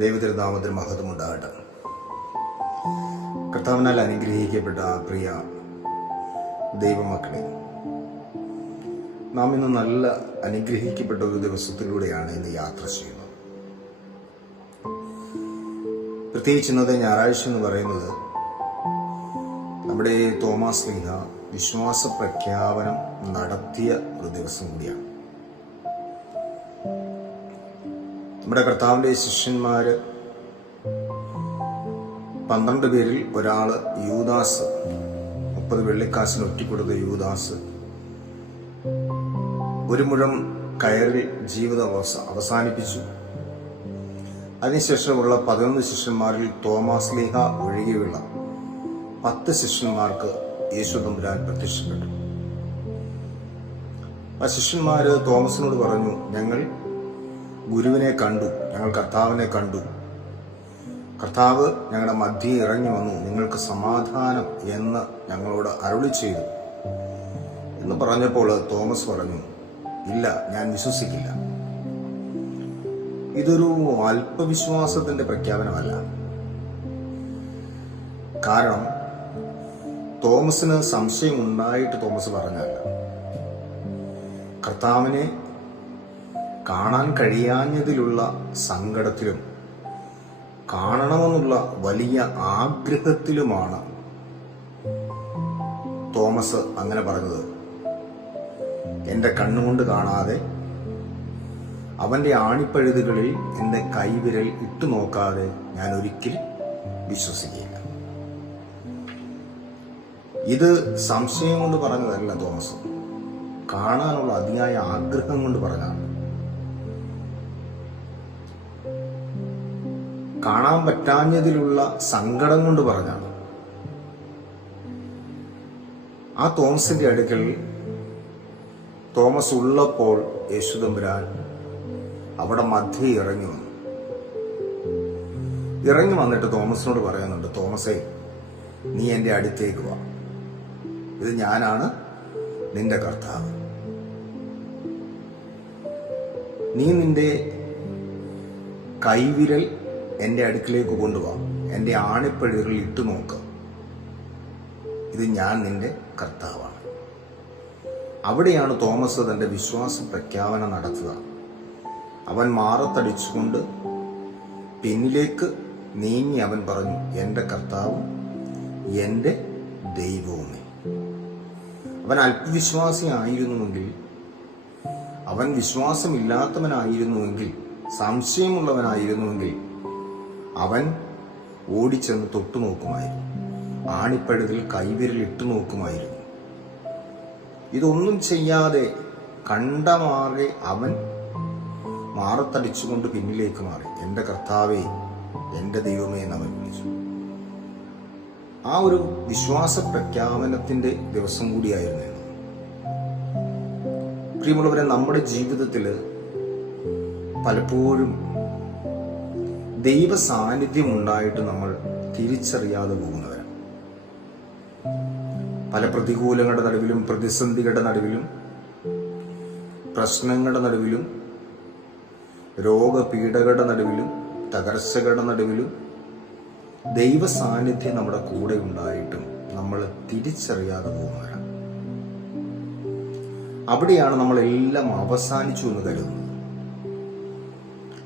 ദൈവതിരുനാമത്തിന് മഹത്വമുണ്ടാകട്ടെ. കർത്താവിനാൽ അനുഗ്രഹിക്കപ്പെട്ട പ്രിയ ദൈവമക്കളെ, നാം ഇന്ന് നല്ല അനുഗ്രഹിക്കപ്പെട്ട ഒരു ദിവസത്തിലൂടെയാണ് ഇന്ന് യാത്ര ചെയ്യുന്നത്. പ്രത്യേകിച്ച് ഇന്നത്തെ ഞായറാഴ്ച എന്ന് പറയുന്നത് നമ്മുടെ തോമാസ് ശ്ലീഹ വിശ്വാസ പ്രഖ്യാപനം നടത്തിയ ഒരു ദിവസം കൂടിയാണ്. നമ്മുടെ കർത്താവിൻ്റെ ശിഷ്യന്മാര് 12 പേരിൽ ഒരാള് യൂദാസ്, 30 വെള്ളിക്കാശിന് ഒറ്റിക്കൊടുത്ത യൂദാസ് ഒരു മുഴം കയറിൽ ജീവിതം അവസാനിപ്പിച്ചു. അതിനുശേഷമുള്ള 11 ശിഷ്യന്മാരിൽ തോമാസ് ശ്ലീഹ ഒഴികെയുള്ള 10 ശിഷ്യന്മാർക്ക് യേശു തമ്പുരാൻ പ്രത്യക്ഷപ്പെട്ടു. ആ ശിഷ്യന്മാര് തോമസിനോട് പറഞ്ഞു, ഞങ്ങൾ ഗുരുവിനെ കണ്ടു, ഞങ്ങൾ കർത്താവിനെ കണ്ടു, കർത്താവ് ഞങ്ങളുടെ മധ്യേ ഇറങ്ങി വന്നു, നിങ്ങൾക്ക് സമാധാനം എന്ന് ഞങ്ങളോട് അരുളി ചെയ്തു എന്ന് പറഞ്ഞപ്പോൾ തോമസ് പറഞ്ഞു, ഇല്ല, ഞാൻ വിശ്വസിക്കില്ല. ഇതൊരു അല്പവിശ്വാസത്തിന്റെ പ്രഖ്യാപനമല്ല. കാരണം തോമസിന് സംശയം ഉണ്ടായിട്ട് തോമസ് പറഞ്ഞല്ല. കർത്താവിനെ കാണാൻ കഴിയാഞ്ഞതിലുള്ള സങ്കടത്തിലും കാണണമെന്നുള്ള വലിയ ആഗ്രഹത്തിലുമാണ് തോമസ് അങ്ങനെ പറഞ്ഞത്. എൻ്റെ കണ്ണുകൊണ്ട് കാണാതെ, അവൻ്റെ ആണിപ്പഴുതുകളിൽ എൻ്റെ കൈവിരൽ ഇട്ടു നോക്കാതെ ഞാൻ ഒരിക്കലും വിശ്വസിക്കില്ല. ഇത് സംശയം കൊണ്ട് പറഞ്ഞതല്ല തോമസ്, കാണാനുള്ള അതിയായ ആഗ്രഹം കൊണ്ട് പറഞ്ഞതാണ്. കാണാൻ പറ്റാഞ്ഞതിലുള്ള സങ്കടം കൊണ്ട് പറഞ്ഞാണ്. ആ തോമസിന്റെ അടുക്കൽ തോമസ് ഉള്ളപ്പോൾ യേശു തമ്പുരാൻ അവിടെ മധ്യേ ഇറങ്ങി വന്നു. ഇറങ്ങി വന്നിട്ട് തോമസിനോട് പറയുന്നുണ്ട്, തോമസേ, നീ എൻ്റെ അടുത്തേക്ക് വാ, ഇത് ഞാനാണ് നിന്റെ കർത്താവ്. നീ നിന്റെ കൈവിരൽ എൻ്റെ അടുക്കിലേക്ക് കൊണ്ടുപോവാ, എൻ്റെ ആണിപ്പഴുകൾ ഇട്ടു നോക്ക്, ഇത് ഞാൻ നിന്റെ കർത്താവാണ്. അവിടെയാണ് തോമസ് തന്റെ വിശ്വാസ പ്രഖ്യാപനം നടത്തുക. അവൻ മാറത്തടിച്ചുകൊണ്ട് പിന്നിലേക്ക് നീങ്ങി അവൻ പറഞ്ഞു, എൻ്റെ കർത്താവും എൻ്റെ ദൈവവുമേ. അവൻ അല്പവിശ്വാസി ആയിരുന്നുവെങ്കിൽ, അവൻ വിശ്വാസമില്ലാത്തവനായിരുന്നുവെങ്കിൽ, സംശയമുള്ളവനായിരുന്നുവെങ്കിൽ അവൻ ഓടിച്ചെന്ന് തൊട്ടു നോക്കുമായിരുന്നു, ആണിപ്പഴുതിൽ കൈവിരൽ ഇട്ടു നോക്കുമായിരുന്നു. ഇതൊന്നും ചെയ്യാതെ കണ്ടമാകെ അവൻ മാറത്തടിച്ചുകൊണ്ട് പിന്നിലേക്ക് മാറി, എൻ്റെ കർത്താവേ, എൻ്റെ ദൈവമേ എന്നവൻ വിളിച്ചു. ആ ഒരു വിശ്വാസ പ്രഖ്യാപനത്തിന്റെ ദിവസം കൂടിയായിരുന്നു. പ്രിയമുള്ളവരെ, നമ്മുടെ ജീവിതത്തിൽ പലപ്പോഴും ദൈവ സാന്നിധ്യം ഉണ്ടായിട്ട് നമ്മൾ തിരിച്ചറിയാതെ പോകുന്നവരാണ്. പല പ്രതികൂലങ്ങളുടെ നടുവിലും, പ്രതിസന്ധികളുടെ നടുവിലും, പ്രശ്നങ്ങളുടെ നടുവിലും, രോഗപീഠകളുടെ നടുവിലും, തകർച്ചകളുടെ നടുവിലും ദൈവ സാന്നിധ്യം നമ്മുടെ കൂടെ ഉണ്ടായിട്ടും നമ്മൾ തിരിച്ചറിയാതെ പോകുന്നവരാണ്. അവിടെയാണ് നമ്മളെല്ലാം അവസാനിച്ചു എന്ന് കരുതുന്നത്.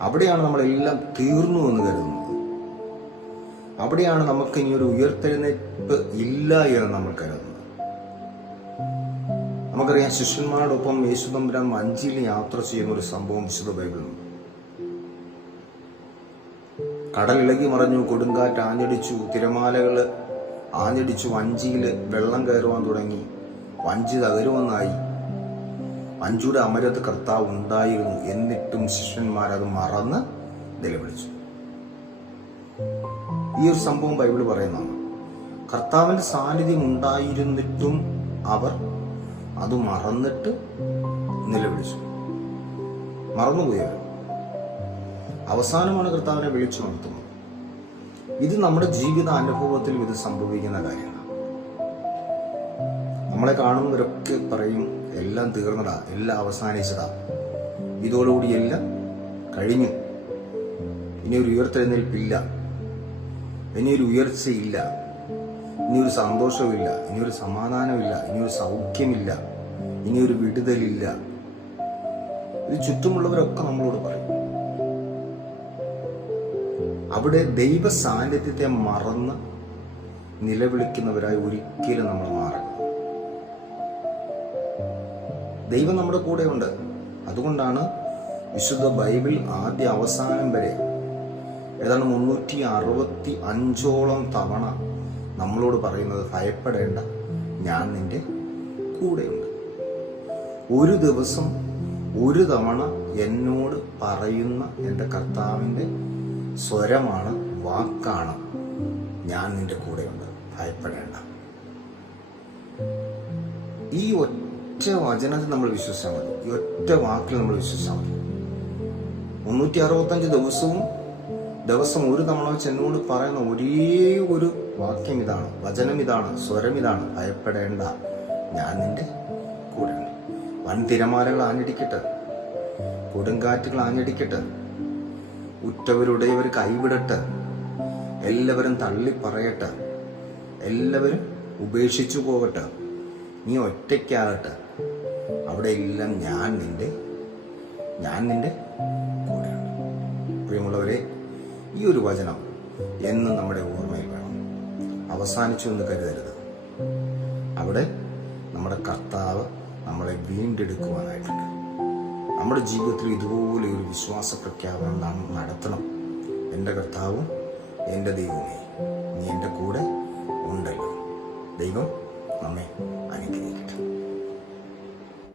അവിടെയാണ് നമ്മളെല്ലാം തീർന്നു എന്ന് കരുതുന്നത്. അവിടെയാണ് നമുക്ക് ഇനി ഒരു ഉയർത്തെഴുന്നേൽപ്പ് ഇല്ല എന്ന് നമ്മൾ കരുതുന്നത്. നമുക്കറിയാം, ശിഷ്യന്മാരോടൊപ്പം യേശു തമ്പുരാൻ വഞ്ചിയിൽ യാത്ര ചെയ്യുന്ന ഒരു സംഭവം വിശുദ്ധ ബൈബിളിലുണ്ട്. കടൽ ഇളകി മറിഞ്ഞു, കൊടുങ്കാറ്റ് ആഞ്ഞടിച്ചു, തിരമാലകൾ ആഞ്ഞടിച്ചു, വഞ്ചിയിൽ വെള്ളം കയറുവാൻ തുടങ്ങി, വഞ്ചി തകരുമെന്നായി. വഞ്ചിയുടെ അമരത്ത് കർത്താവ് ഉണ്ടായിരുന്നു. എന്നിട്ടും ശിഷ്യന്മാരത് മറന്ന് നിലവിളിച്ചു. ഈ ഒരു സംഭവം ബൈബിൾ പറയുന്നതാണ്. കർത്താവിന്റെ സാന്നിധ്യം ഉണ്ടായിരുന്നിട്ടും അവർ അത് മറന്നിട്ട് നിലവിളിച്ചു, മറന്നുപോയവർ. അവസാനമാണ് കർത്താവിനെ വിളിച്ചു നടത്തുന്നത്. ഇത് നമ്മുടെ ജീവിത അനുഭവത്തിലും ഇത് സംഭവിക്കുന്ന കാര്യമാണ്. നമ്മളെ കാണുന്നവരൊക്കെ പറയും, എല്ലാം തീർന്നടാ, എല്ലാം അവസാനിച്ചതാ, ഇതോടുകൂടി എല്ലാം കഴിഞ്ഞു. ഇനി ഒരു ഉയർത്തെഴുന്നേൽപ്പില്ല, ഇനിയൊരു ഉയർച്ചയില്ല, ഇനിയൊരു സന്തോഷമില്ല, ഇനിയൊരു സമാധാനമില്ല, ഇനിയൊരു സൗഖ്യമില്ല, ഇനിയൊരു വിടുതലില്ല. ഇത് ചുറ്റുമുള്ളവരൊക്കെ നമ്മളോട് പറയും. അവിടെ ദൈവ സാന്നിധ്യത്തെ മറന്ന് നിലവിളിക്കുന്നവരായി ഒരിക്കലും നമ്മൾ മാറരുത്. ദൈവം നമ്മുടെ കൂടെയുണ്ട്. അതുകൊണ്ടാണ് വിശുദ്ധ ബൈബിൾ ആദ്യ അവസാനം വരെ ഏതാണ്ട് 365 തവണ നമ്മളോട് പറയുന്നത്, ഭയപ്പെടേണ്ട, ഞാൻ നിന്റെ കൂടെയുണ്ട്. ഒരു ദിവസം ഒരു തവണ എന്നോട് പറയുന്ന എൻ്റെ കർത്താവിൻ്റെ സ്വരമാണ്, വാക്കാണ്, ഞാൻ നിന്റെ കൂടെയുണ്ട്, ഭയപ്പെടേണ്ട. ഈ ഒറ്റ വചനത്തിൽ നമ്മൾ വിശ്വസിച്ചാൽ മതി, ഈ ഒറ്റ വാക്കിൽ നമ്മൾ വിശ്വസിച്ചാൽ മതി. 365 ദിവസം ഒരു തവണ വെച്ച് എന്നോട് പറയുന്ന ഒരേ ഒരു വാക്യം ഇതാണ്, വചനം ഇതാണ്, സ്വരം ഇതാണ്, ഭയപ്പെടേണ്ട, ഞാൻ നിന്റെ കൂടെയുണ്ട്. വൻ തിരമാലകൾ ആഞ്ഞടിക്കട്ടെ, കൊടുങ്കാറ്റുകൾ ആഞ്ഞടിക്കട്ടെ, ഉറ്റവരുടയവർ കൈവിടട്ടെ, എല്ലാവരും തള്ളി പറയട്ടെ, എല്ലാവരും ഉപേക്ഷിച്ചു പോകട്ടെ, നീ ഒറ്റയ്ക്കാകട്ടെ, അവിടെ എല്ലാം ഞാൻ നിന്റെ കൂടെയാണ്. പ്രിയമുള്ളവരെ, ഈ ഒരു വചനം എന്നും നമ്മുടെ ഓർമ്മയിൽ വേണം. അവസാനിച്ചു എന്ന് കരുതരുത്. അവിടെ നമ്മുടെ കർത്താവ് നമ്മളെ വീണ്ടെടുക്കുവാനായിട്ടുണ്ട്. നമ്മുടെ ജീവിതത്തിൽ ഇതുപോലെ ഒരു വിശ്വാസ പ്രഖ്യാപനം നാം നടത്തണം. എൻ്റെ കർത്താവും എൻ്റെ ദൈവമേ, നീ എൻ്റെ കൂടെ ഉണ്ടല്ലോ. ദൈവം നമ്മെ